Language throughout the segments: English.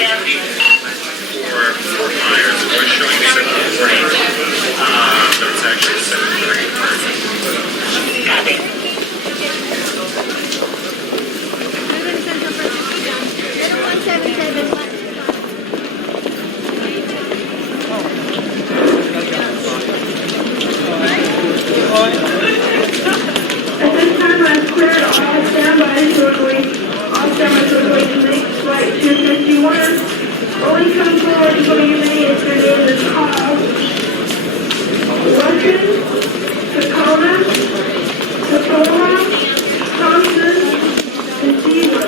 For Myers, it was showing 7:40, but it's actually 7:30. At this time, I've cleared all standbys who are going to make flight 251. Only come forward for you may if your name is called. Weston, Tacoma, Thompson, and Seaver.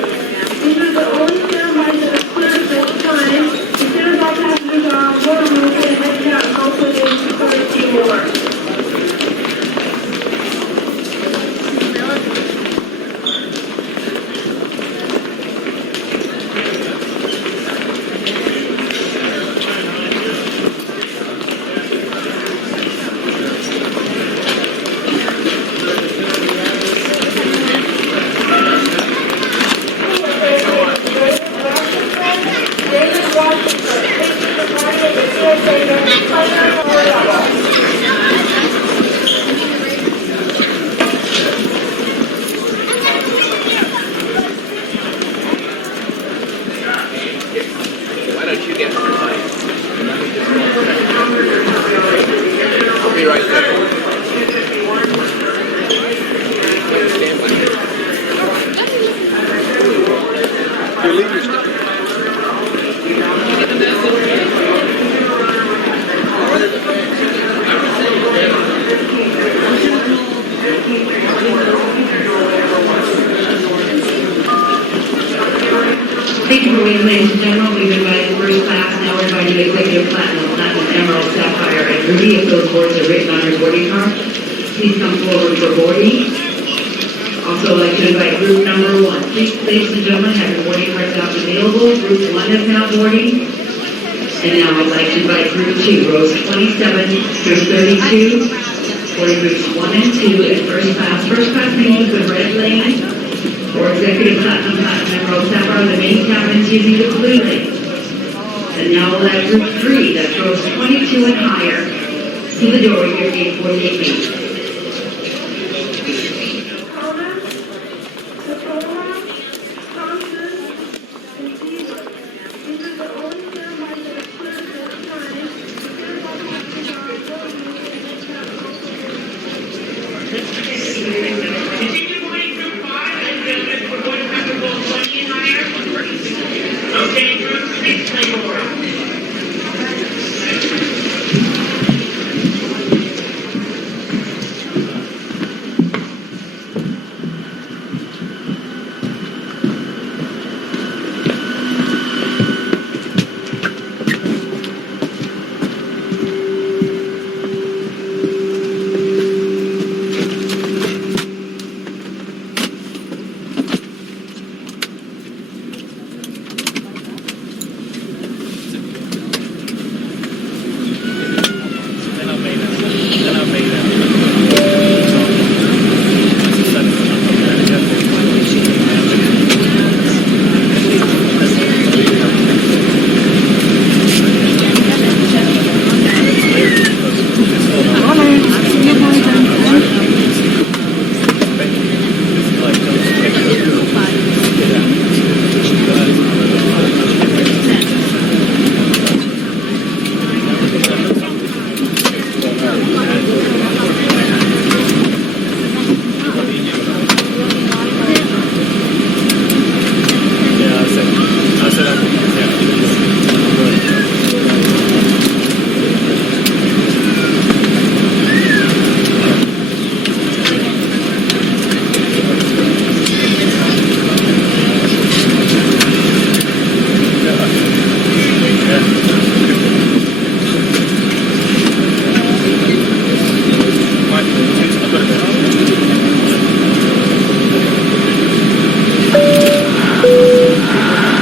These are the only standbys that are cleared at this time. As soon as all passengers are on board, we will get a head count and hopefully there's 30 more. Why don't you get the mic? I'll be right there. Your leadership. Thank you for waiting, ladies and gentlemen. We've invited first class, now we're inviting executive platinum, emerald, sapphire, and ruby. If those boards are written on your boarding card, please come forward for boarding. Also, I'd like to invite group number 1. Please, ladies and gentlemen, have your boarding cards out and available. Group 1 is now boarding. And now I'd like to invite group 2, rows 27 through 32, boarding groups 1 and 2 in first class. First class means the red lane, or executive platinum, emerald, sapphire, the main cabins using the blue lane. And now we'll have group 3, that's rows 22 and higher, to the door with your gate 48 feet. Okay, group 6, play more.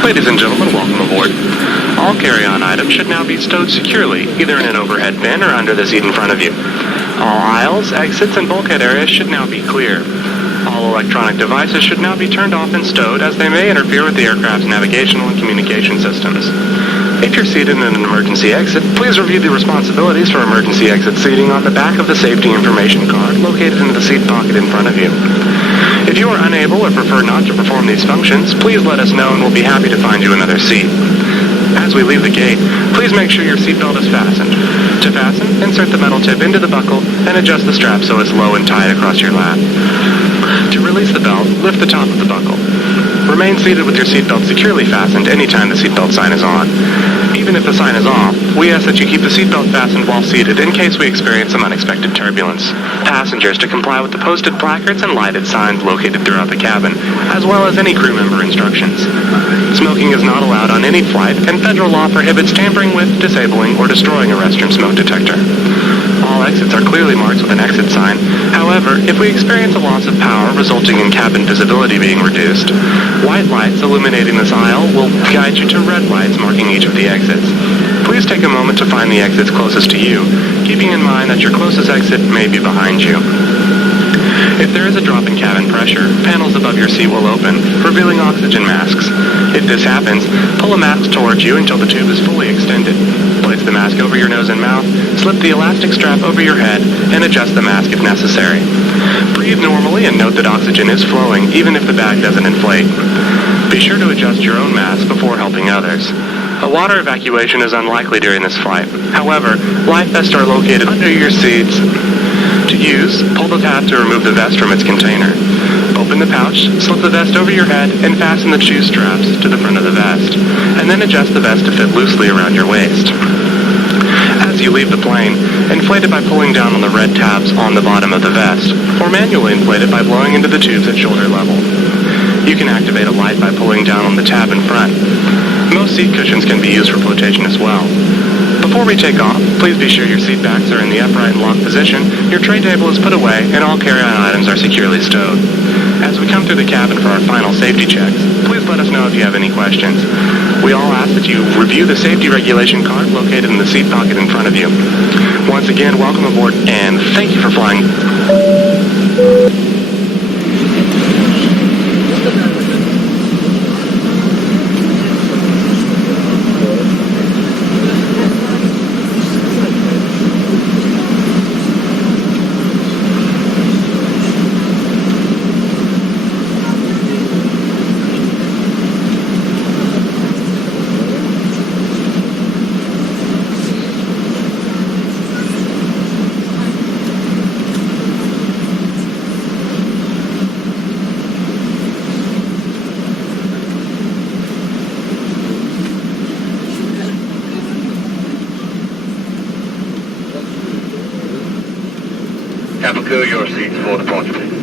Ladies and gentlemen, welcome aboard. All carry-on items should now be stowed securely, either in an overhead bin or under the seat in front of you. All aisles, exits, and bulkhead areas should now be clear. All electronic devices should now be turned off and stowed, as they may interfere with the aircraft's navigational and communication systems. If you're seated in an emergency exit, please review the responsibilities for emergency exit seating on the back of the safety information card located in the seat pocket in front of you. If you are unable or prefer not to perform these functions, please let us know and we'll be happy to find you another seat. As we leave the gate, please make sure your seatbelt is fastened. To fasten, insert the metal tip into the buckle and adjust the strap so it's low and tight across your lap. To release the belt, lift the top of the buckle. Remain seated with your seatbelt securely fastened anytime the seatbelt sign is on. Even if the sign is off, we ask that you keep the seatbelt fastened while seated in case we experience some unexpected turbulence. Passengers to comply with the posted placards and lighted signs located throughout the cabin, as well as any crew member instructions. Smoking is not allowed on any flight, and federal law prohibits tampering with, disabling, or destroying a restroom smoke detector. All exits are clearly marked with an exit sign. However, if we experience a loss of power resulting in cabin visibility being reduced, white lights illuminating this aisle will guide you to red lights marking each of the exits. Please take a moment to find the exits closest to you, keeping in mind that your closest exit may be behind you. If there is a drop in cabin pressure, panels above your seat will open, revealing oxygen masks. If this happens, pull a mask towards you until the tube is fully extended. Place the mask over your nose and mouth, slip the elastic strap over your head, and adjust the mask if necessary. Breathe normally and note that oxygen is flowing, even if the bag doesn't inflate. Be sure to adjust your own mask before helping others. A water evacuation is unlikely during this flight. However, life vests are located under your seats. To use, pull the tab to remove the vest from its container. Open the pouch, slip the vest over your head, and fasten the shoe straps to the front of the vest, and then adjust the vest to fit loosely around your waist. As you leave the plane, inflate it by pulling down on the red tabs on the bottom of the vest, or manually inflate it by blowing into the tubes at shoulder level. You can activate a light by pulling down on the tab in front. Most seat cushions can be used for flotation as well. Before we take off, please be sure your seat backs are in the upright and locked position, your tray table is put away, and all carry-on items are securely stowed. As we come through the cabin for our final safety checks, please let us know if you have any questions. We all ask that you review the safety regulation card located in the seat pocket in front of you. Once again, welcome aboard, and thank you for flying. Secure your seats for departure, please.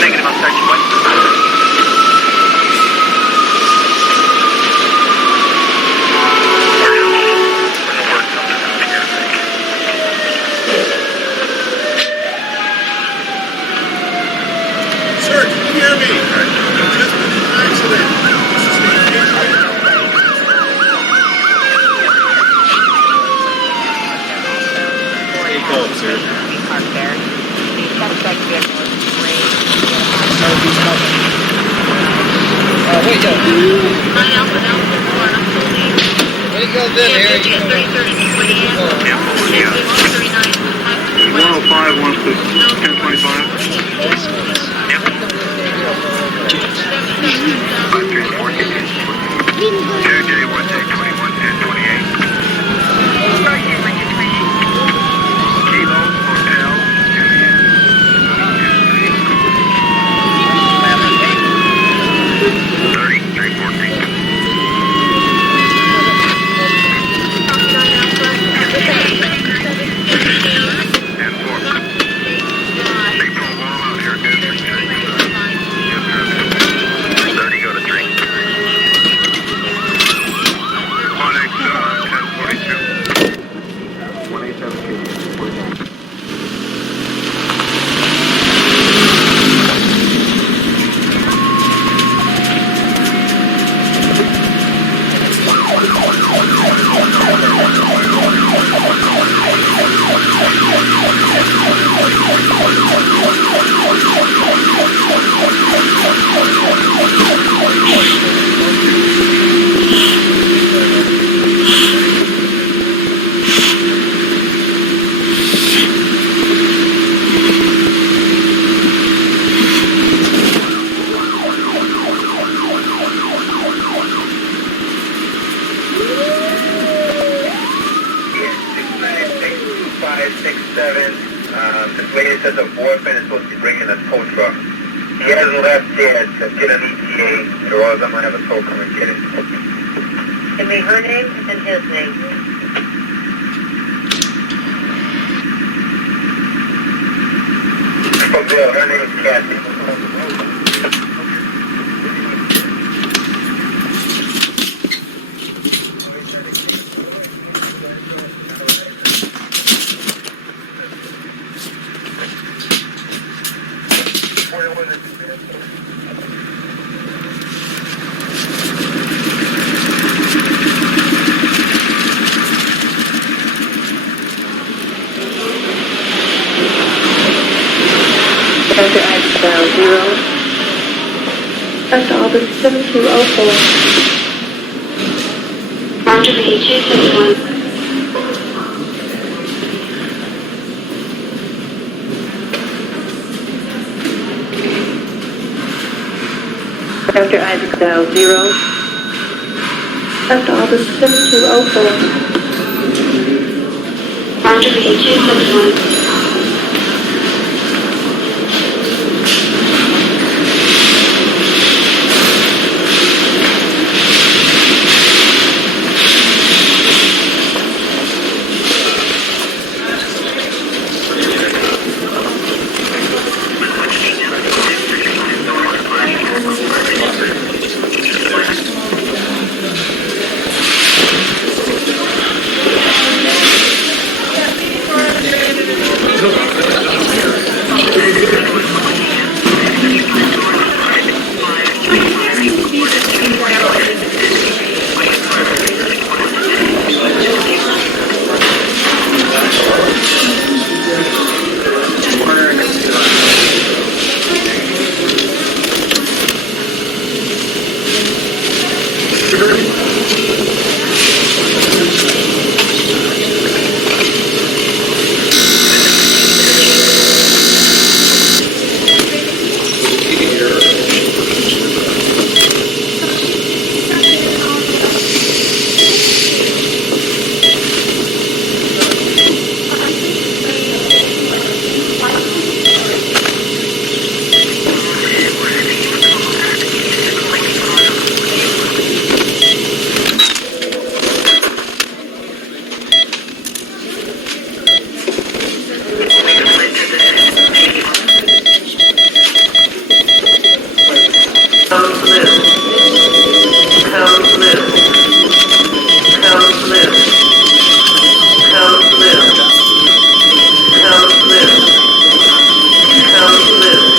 Negative on search point. Sir, can you hear me? Just been in an accident. This is the Hey, call it, sir. Wait, yo. Where you go then, Eric? 105 wants to 1025. JJ 1J 21 1028. Kilo Hotel Juliet. 3314. This lady says a boyfriend is supposed to be bringing a tow truck. He hasn't left yet, so get an ETA, or else I'm going to have a tow come and get it. Give me her name and his name. For Bill, her name is Kathy. Dr. Axel 0. Dr. Albert 7204. Roger, VH 71. Dr. Isaac Dow 0. Dr. Albert 7204. Roger, VH 71. Code blue. Code blue. Code blue. Code blue. Code blue. Code blue. Code blue.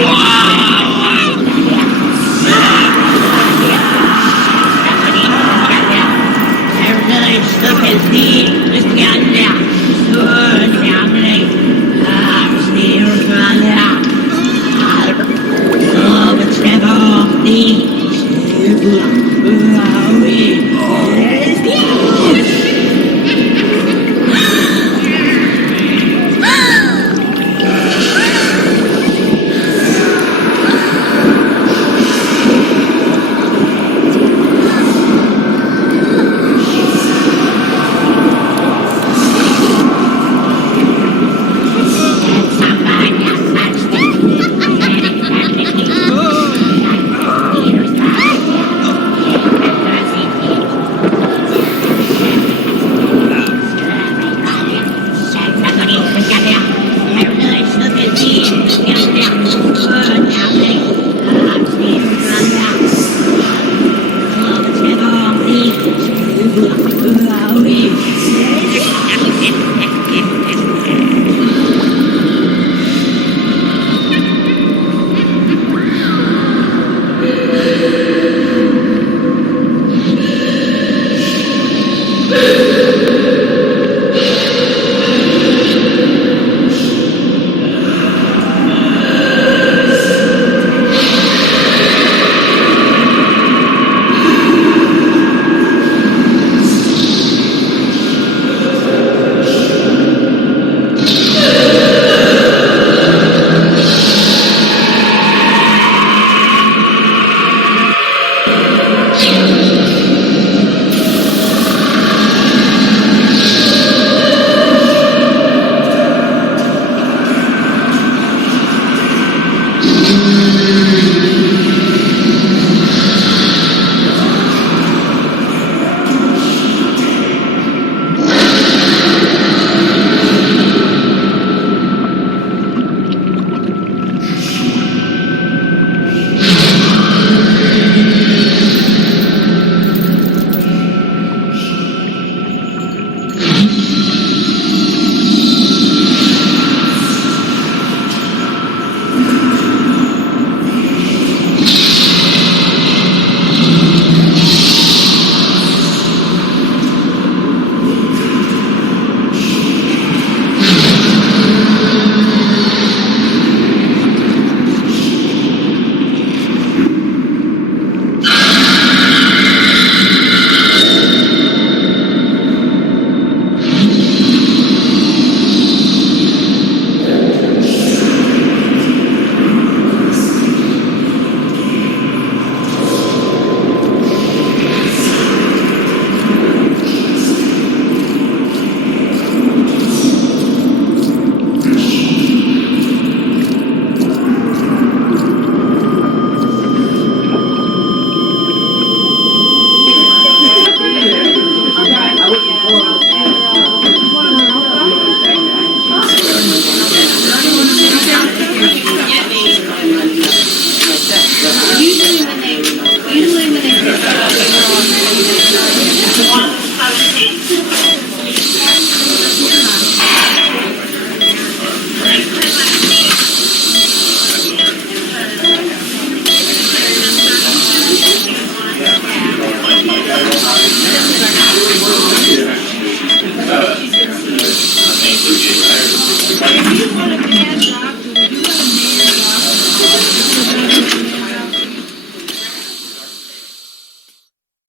Wow.